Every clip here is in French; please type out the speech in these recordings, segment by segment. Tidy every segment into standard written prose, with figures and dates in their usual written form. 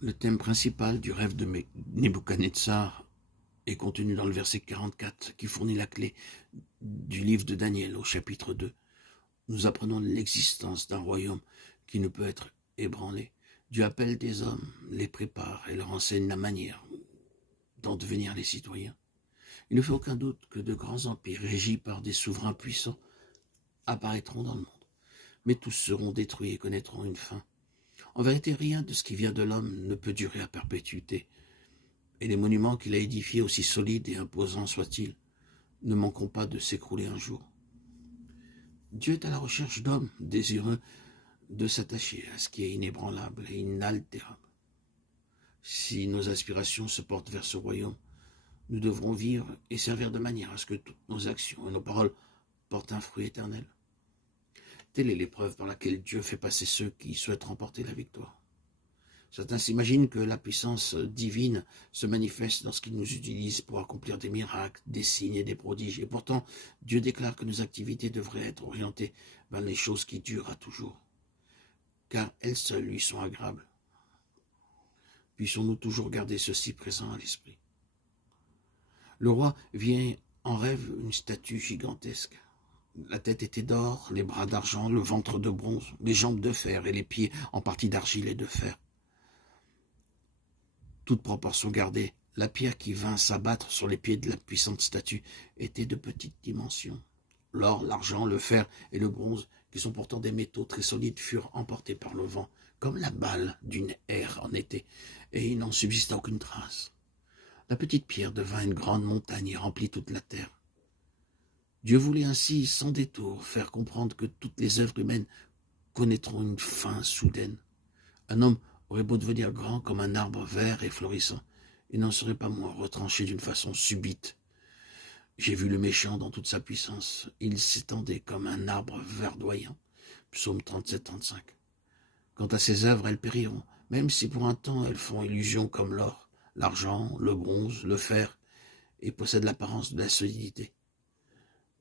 Le thème principal du rêve de Nebuchadnezzar est contenu dans le verset 44 qui fournit la clé du livre de Daniel au chapitre 2. Nous apprenons l'existence d'un royaume qui ne peut être ébranlé. Dieu appelle des hommes, les prépare et leur enseigne la manière d'en devenir les citoyens. Il ne fait aucun doute que de grands empires régis par des souverains puissants apparaîtront dans le monde. Mais tous seront détruits et connaîtront une fin. En vérité, rien de ce qui vient de l'homme ne peut durer à perpétuité. Et les monuments qu'il a édifiés, aussi solides et imposants soient-ils, ne manqueront pas de s'écrouler un jour. Dieu est à la recherche d'hommes désireux de s'attacher à ce qui est inébranlable et inaltérable. Si nos aspirations se portent vers ce royaume, nous devrons vivre et servir de manière à ce que toutes nos actions et nos paroles portent un fruit éternel. Telle est l'épreuve par laquelle Dieu fait passer ceux qui souhaitent remporter la victoire. Certains s'imaginent que la puissance divine se manifeste lorsqu'il nous utilise pour accomplir des miracles, des signes et des prodiges. Et pourtant, Dieu déclare que nos activités devraient être orientées vers les choses qui durent à toujours, car elles seules lui sont agréables. Puissons-nous toujours garder ceci présent à l'esprit. Le roi vient en rêve une statue gigantesque. La tête était d'or, les bras d'argent, le ventre de bronze, les jambes de fer et les pieds en partie d'argile et de fer. Toute proportion gardée, la pierre qui vint s'abattre sur les pieds de la puissante statue était de petite dimension. L'or, l'argent, le fer et le bronze, qui sont pourtant des métaux très solides, furent emportés par le vent, comme la balle d'une aire en été, et il n'en subsista aucune trace. La petite pierre devint une grande montagne et remplit toute la terre. Dieu voulait ainsi, sans détour, faire comprendre que toutes les œuvres humaines connaîtront une fin soudaine. Un homme aurait beau devenir grand comme un arbre vert et florissant, il n'en serait pas moins retranché d'une façon subite. J'ai vu le méchant dans toute sa puissance, il s'étendait comme un arbre verdoyant. Psaume 37-35. Quant à ses œuvres, elles périront, même si pour un temps elles font illusion comme l'or, l'argent, le bronze, le fer, et possèdent l'apparence de la solidité.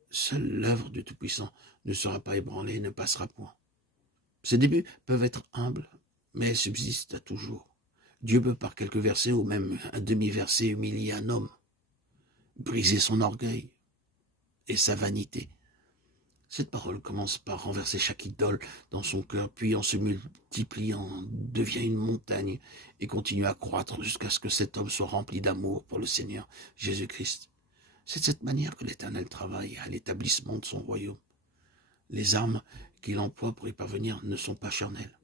Seule l'œuvre du Tout-Puissant ne sera pas ébranlée et ne passera point. Ses débuts peuvent être humbles, mais elle subsiste à toujours. Dieu peut par quelques versets ou même un demi-verset humilier un homme, briser son orgueil et sa vanité. Cette parole commence par renverser chaque idole dans son cœur, puis en se multipliant devient une montagne et continue à croître jusqu'à ce que cet homme soit rempli d'amour pour le Seigneur Jésus-Christ. C'est de cette manière que l'Éternel travaille à l'établissement de son royaume. Les armes qu'il emploie pour y parvenir ne sont pas charnelles.